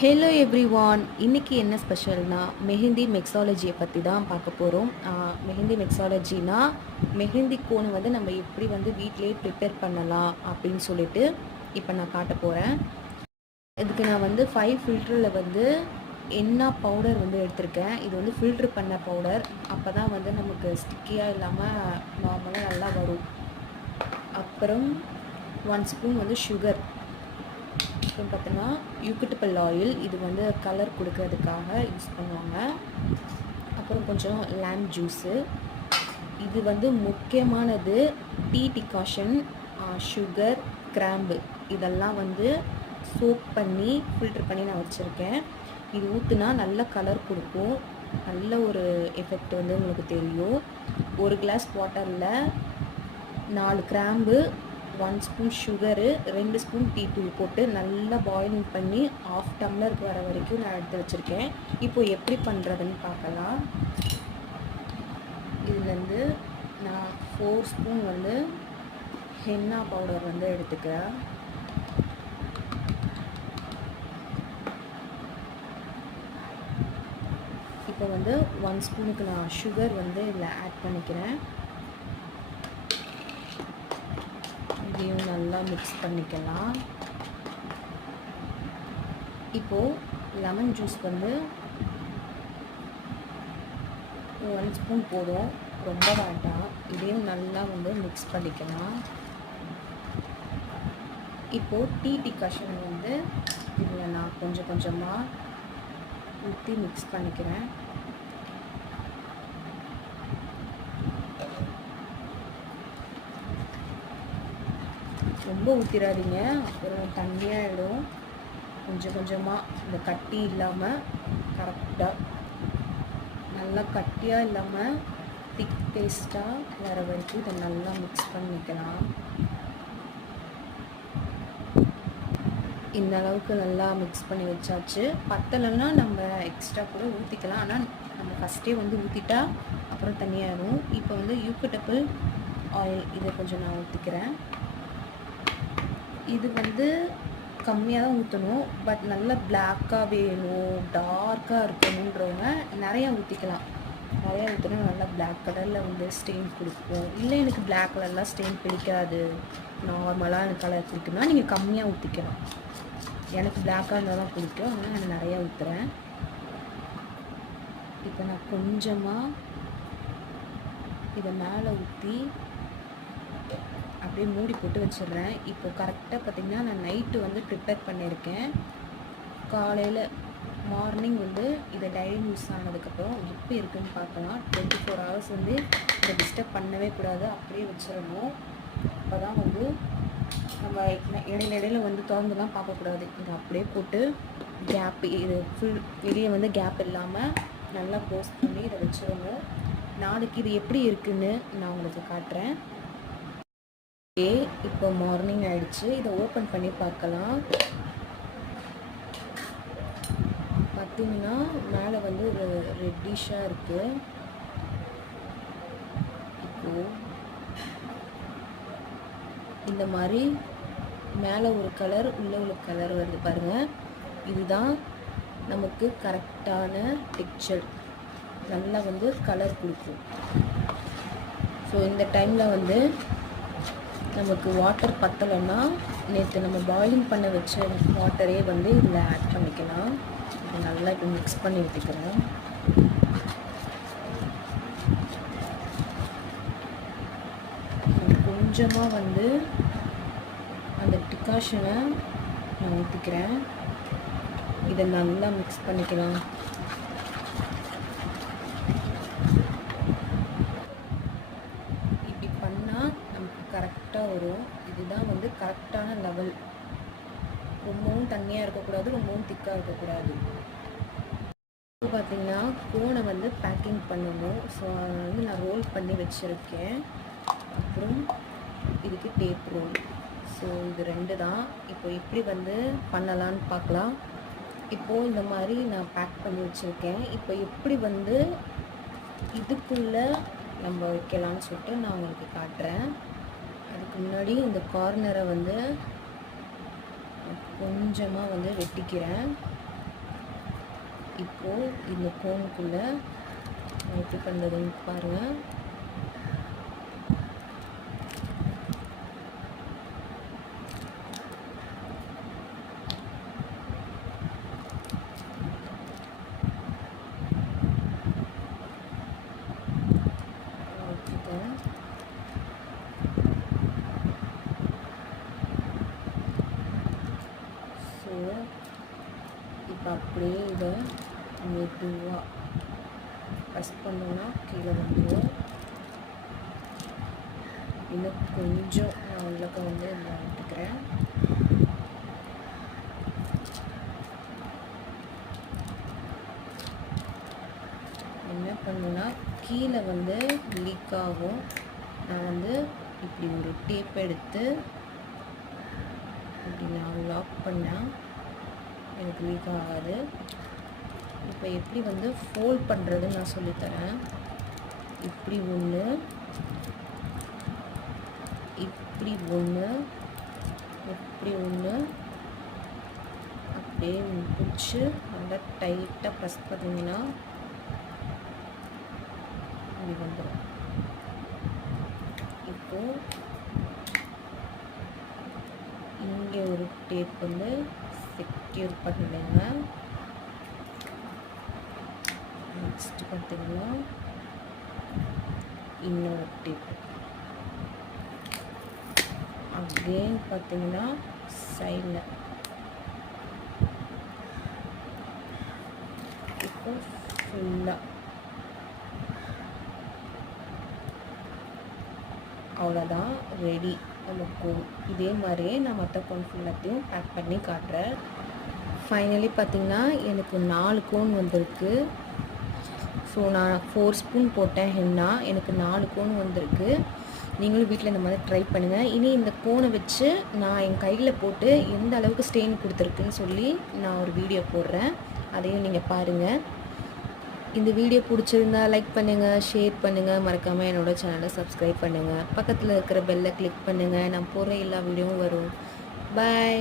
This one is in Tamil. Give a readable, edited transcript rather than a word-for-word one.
Hello everyone. இன்றைக்கி என்ன ஸ்பெஷல்னா மெஹந்தி மெக்ஸாலஜியை பற்றி தான் பார்க்க போகிறோம். மெஹந்தி மெக்ஸாலஜினா மெஹந்தி கோன் வந்து நம்ம எப்படி வந்து வீட்டிலேயே ப்ரிப்பேர் பண்ணலாம் அப்படின்னு சொல்லிட்டு இப்போ நான் காட்ட போகிறேன். இதுக்கு நான் வந்து 5 ஃபில்டரில் வந்து எண்ணா பவுடர் வந்து எடுத்திருக்கேன். இது வந்து ஃபில்ட்ரு பண்ண பவுடர். அப்போ தான் வந்து நமக்கு ஸ்டிக்கியாக இல்லாமல் நார்மலாக நல்லா வரும். அப்புறம் 1 ஸ்பூன் வந்து சுகர். அப்புறம் பார்த்தோன்னா யூக்கட்டிபிள் ஆயில், இது வந்து கலர் கொடுக்கறதுக்காக யூஸ் பண்ணுவாங்க. அப்புறம் கொஞ்சம் லேம் ஜூஸு. இது வந்து முக்கியமானது டீ டிகாஷன், சுகர், கிராம்பு இதெல்லாம் வந்து சோப் பண்ணி ஃபில்டர் பண்ணி நான் வச்சுருக்கேன். இது ஊற்றுனா நல்ல கலர் கொடுக்கும், நல்ல ஒரு எஃபெக்ட் வந்து உங்களுக்கு தெரியும். ஒரு கிளாஸ் வாட்டரில் 4 கிராம்பு, 1 ஸ்பூன் சுகரு, 2 ஸ்பூன் டீ தூள் போட்டு நல்லா பாயிலிங் பண்ணி 1/2 டம்ளருக்கு வர வரைக்கும் நான் எடுத்து வச்சுருக்கேன். இப்போது எப்படி பண்ணுறதுன்னு பார்க்கலாம். இதுலேருந்து நான் 4 ஸ்பூன் வந்து ஹென்னா பவுடர் வந்து எடுத்துக்கிறேன். இப்போ வந்து 1 ஸ்பூனுக்கு நான் சுகர் வந்து இதில் ஆட் பண்ணிக்கிறேன். இதையும் நல்லா மிக்ஸ் பண்ணிக்கலாம். இப்போது லெமன் ஜூஸ் வந்து 1 ஸ்பூன் போதும், ரொம்ப வேண்டாம். இதையும் நல்லா வந்து மிக்ஸ் பண்ணிக்கலாம். இப்போது டீ டிகாஷன் வந்து இதில் நான் கொஞ்சம் கொஞ்சமாக ஊற்றி மிக்ஸ் பண்ணிக்கிறேன். ரொம்ப ஊற்றிடாதீங்க, அப்புறம் தண்ணியாகிடும். கொஞ்சம் கொஞ்சமாக இந்த கட்டி இல்லாமல் கரெக்டாக நல்லா கட்டியாக இல்லாமல் திக் பேஸ்ட்டாக வர வரைக்கும் இதை நல்லா மிக்ஸ் பண்ணிக்கலாம். இந்த அளவுக்கு நல்லா மிக்ஸ் பண்ணி வச்சாச்சு. பத்தலைன்னா நம்ம எக்ஸ்ட்ரா கூட ஊற்றிக்கலாம். ஆனால் நம்ம ஃபஸ்ட்டே வந்து ஊற்றிட்டா அப்புறம் தனியாகிடும். இப்போ வந்து யூக்கட்டிபிள் ஆயில் இதை கொஞ்சம் நான் ஊற்றிக்கிறேன். இது வந்து கம்மியாக தான் ஊற்றணும், பட் நல்லா பிளாக்காக வேணும், டார்க்காக இருக்கணுன்றவங்க நிறையா ஊற்றிக்கலாம். நிறையா ஊற்றினா நல்லா பிளாக் கலரில் வந்து ஸ்டெயின் கொடுக்கும். இல்லை எனக்கு பிளாக் கலர்லாம் ஸ்டெயின் பிடிக்காது, நார்மலாக எனக்கு கலர் பிடிக்கும்னா நீங்கள் கம்மியாக ஊற்றிக்கலாம். எனக்கு பிளாக்காக இருந்தால் தான் பிடிக்கும், அதனால் நான் நிறையா ஊற்றுறேன். இப்போ நான் கொஞ்சமாக இதை மேலே ஊற்றி அப்படியே மூடி போட்டு வச்சிடுறேன். இப்போ கரெக்டாக பார்த்திங்கன்னா நான் நைட்டு வந்து ப்ரிப்பேர் பண்ணியிருக்கேன். காலையில் மார்னிங் வந்து இதை டெய்லி யூஸ் ஆனதுக்கப்புறம் எப்படி இருக்குதுன்னு பார்க்கலாம். 24 ஹவர்ஸ் வந்து இதை டிஸ்டர்ப் பண்ணவே கூடாது, அப்படியே வச்சிடணும். அப்போ தான் வந்து நம்ம இடையில வந்து திறந்துலாம் பார்க்கக்கூடாது. இதை அப்படியே போட்டு கேப் இது ஃபுல் வெளியே வந்து கேப் இல்லாமல் நல்லா க்ளோஸ் பண்ணி இதை வச்சிடணும். நாளைக்கு இது எப்படி இருக்குதுன்னு நான் உங்களுக்கு காட்டுறேன். இப்போ மார்னிங் ஆயிடுச்சு. இதை ஓப்பன் பண்ணி பார்க்கலாம். பார்த்தீங்கன்னா மேலே வந்து ஒரு ரெட்டிஷாக இருக்குது. இப்போது இந்த மாதிரி மேலே ஒரு கலர் உள்ளே ஒரு கலர் வருது பாருங்கள். இதுதான் நமக்கு கரெக்டான டெக்ஸ்சர், நல்லா வந்து கலர் கொடுக்கும். ஸோ இந்த டைமில் வந்து நமக்கு வாட்டர் பத்தலைன்னா நேற்று நம்ம பாயிலிங் பண்ண வச்ச வாட்டரே வந்து இதில் ஆட் பண்ணிக்கலாம். இது நல்லா இப்போ மிக்ஸ் பண்ணி விட்டுக்கிறேன். கொஞ்சமாக வந்து அந்த டிகாஷனை நான் ஊற்றிக்கிறேன். இதை நல்லா மிக்ஸ் பண்ணிக்கலாம். இப்படி பண்ணால் நமக்கு கரெக்டாக வரும். இதுதான் வந்து கரெக்டான லெவல். ரொம்பவும் தண்ணியாக இருக்கக்கூடாது, ரொம்பவும் திக்காக இருக்கக்கூடாது. இப்போ பார்த்திங்கன்னா கோனை வந்து பேக்கிங் பண்ணணும். ஸோ அதை வந்து நான் ரோல் பண்ணி வச்சுருக்கேன். அப்புறம் இதுக்கு டேப் ரோல். ஸோ இது 2 தான். இப்போ எப்படி வந்து பண்ணலான்னு பார்க்கலாம். இப்போது இந்த மாதிரி நான் பேக் பண்ணி வச்சுருக்கேன். இப்போ எப்படி வந்து இதுக்குள்ளே நம்ம வைக்கலான்னு சொல்லிட்டு நான் உங்களுக்கு காட்டுறேன். அதுக்கு முன்னாடி இந்த கார்னரை வந்து கொஞ்சமாக வந்து வெட்டிக்கிறேன். இப்போது இந்த கோனுக்குள்ளே நான் எப்படி பண்ணுறதுன்னு பாருங்கள். ஸோ இப்போ அப்படியே இதை மெதுவாக ப்ரெஸ் பண்ணோன்னா கீழே வந்துடும். இன்னும் கொஞ்சம் நான் உள்ளக்க வந்து இதில் விட்டுக்கிறேன். என்ன பண்ணுன்னா கீழே வந்து லீக் ஆகும். நான் வந்து இப்படி ஒரு டேப் எடுத்து இப்படி நான் லாக் பண்ணால் எனக்கு லீக் ஆகாது. இப்போ எப்படி வந்து ஃபோல்ட் பண்ணுறதுன்னு நான் சொல்லித்தரேன். இப்படி ஒன்று, இப்படி ஒன்று, இப்படி ஒன்று, அப்படியே பிடிச்சி நல்லா டைட்டாக ப்ரெஸ் பண்ணிங்கன்னா இப்படி வந்துடும். இப்போது இங்கே ஒரு டேப் வந்து செக்யூர் பண்ணிடுங்க. நெக்ஸ்ட் பார்த்தீங்கன்னா இன்னொரு டேப் அகெயின் பார்த்தீங்கன்னா சைடில். இப்போ ஃபுல்லாக அவ்வளோதான், ரெடி நம்ம கோன். இதே மாதிரியே நான் மற்ற கோன் ஃபுல்லாத்தையும் பேக் பண்ணி காட்டுறேன். ஃபைனலி பார்த்திங்கன்னா எனக்கு 4 கோன் வந்திருக்கு. ஸோ நான் 4 ஸ்பூன் போட்டேன் ஹென்னா, எனக்கு 4 கோன் வந்திருக்கு. நீங்களும் வீட்டில் இந்த மாதிரி ட்ரை பண்ணுங்கள். இனி இந்த கோனை வச்சு நான் என் கையில் போட்டு எந்த அளவுக்கு ஸ்டெயின் கொடுத்துருக்குன்னு சொல்லி நான் ஒரு வீடியோ போடுறேன், அதையும் நீங்கள் பாருங்கள். இந்த வீடியோ பிடிச்சிருந்தா லைக் பண்ணுங்கள், ஷேர் பண்ணுங்கள், மறக்காமல் என்னோடய சேனலை சப்ஸ்கிரைப் பண்ணுங்கள். பக்கத்தில் இருக்கிற பெல்லை கிளிக் பண்ணுங்கள், நான் போடுற எல்லா வீடியோவும் வரும். பாய்.